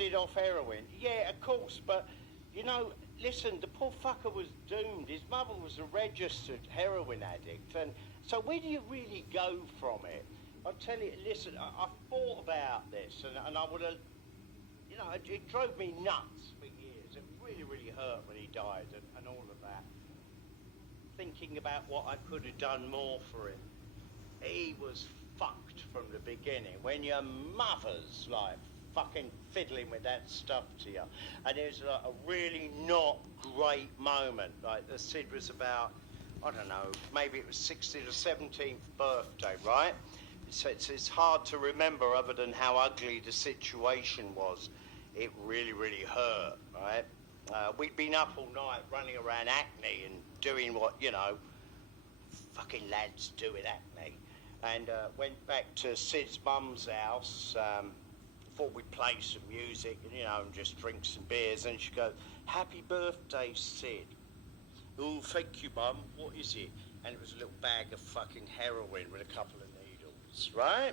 Sid off heroin. Yeah, of course, but, you know, listen, the poor fucker was doomed. His mother was a registered heroin addict, and so where do you really go from it? I'll tell you, listen, I thought about this, and I would have, you know, it drove me nuts for years. It really, really hurt when he died and all of that. Thinking about what I could have done more for him. He was fucked from the beginning. When your mother's like fucking fiddling with that stuff to you, and it was like a really not great moment. Like the Sid was about, I don't know, maybe it was 16th or 17th birthday, right? So it's hard to remember other than how ugly the situation was. It really, really hurt, right? We'd been up all night running around Hackney and doing what, you know, fucking lads do with Hackney. And went back to Sid's mum's house, thought we'd play some music, and, you know, and just drink some beers. And she goes, "Happy birthday, Sid." "Oh, thank you, Mum. What is it?" And it was a little bag of fucking heroin with a couple of needles, right?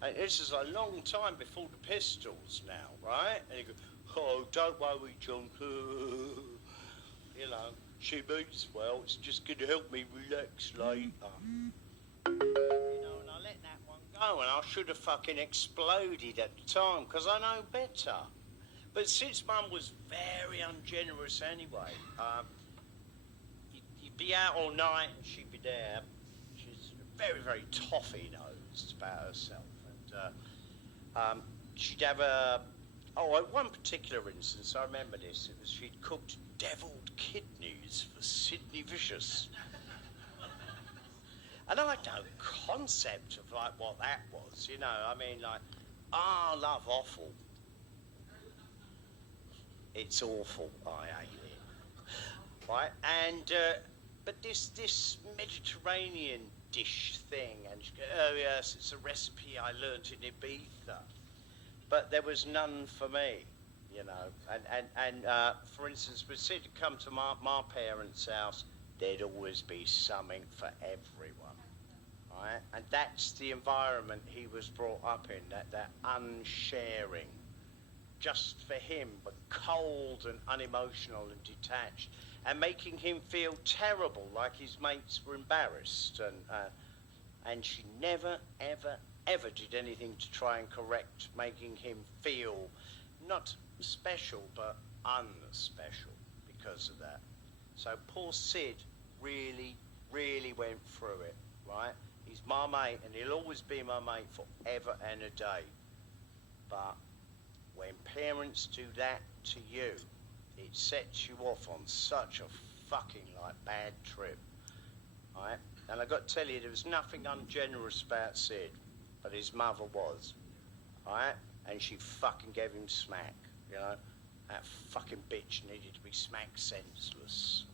And this is a long time before the Pistols now, right? And he goes, "Oh, don't worry, John." You know, she means well. It's just going to help me relax later. You know, and I let that one go, and I should have fucking exploded at the time, because I know better. But Sid's mum was very ungenerous anyway. You'd be out all night and she'd be there. She's very, very toffee-nosed about herself. And she'd have one particular instance, I remember this, it was she'd cooked devilled kidneys for Sidney Vicious. And I had no concept of, like, what that was, you know. I mean, like, I love offal. It's awful. I hate it. Right? And, but this Mediterranean dish thing, and she goes, "Oh, yes, it's a recipe I learnt in Ibiza." But there was none for me, you know. And for instance, when Sid had come to my parents' house, there'd always be something for everyone. Right? And that's the environment he was brought up in, that unsharing, just for him, but cold and unemotional and detached, and making him feel terrible, like his mates were embarrassed. And she never, ever, ever did anything to try and correct making him feel not special, but unspecial because of that. So poor Sid really, really went through it, right? He's my mate, and he'll always be my mate forever and a day. But when parents do that to you, it sets you off on such a fucking, like, bad trip, right? And I got to tell you, there was nothing ungenerous about Sid, but his mother was, right? And she fucking gave him smack, you know? That fucking bitch needed to be smacked senseless.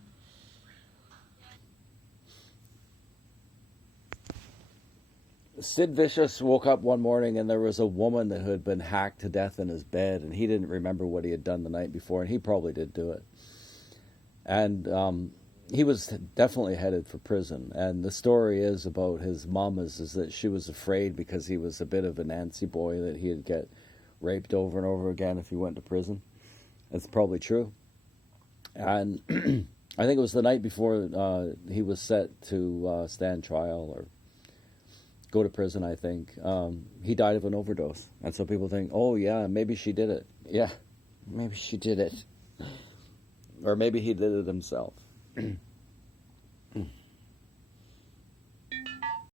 Sid Vicious woke up one morning and there was a woman that had been hacked to death in his bed, and he didn't remember what he had done the night before, and he probably did do it. And he was definitely headed for prison. And the story is about his mom is that she was afraid because he was a bit of a Nancy boy that he'd get raped over and over again if he went to prison. That's probably true. And I think it was the night before he was set to stand trial or go to prison, I think. He died of an overdose. And so people think, oh, yeah, maybe she did it. Yeah, maybe she did it. Or maybe he did it himself.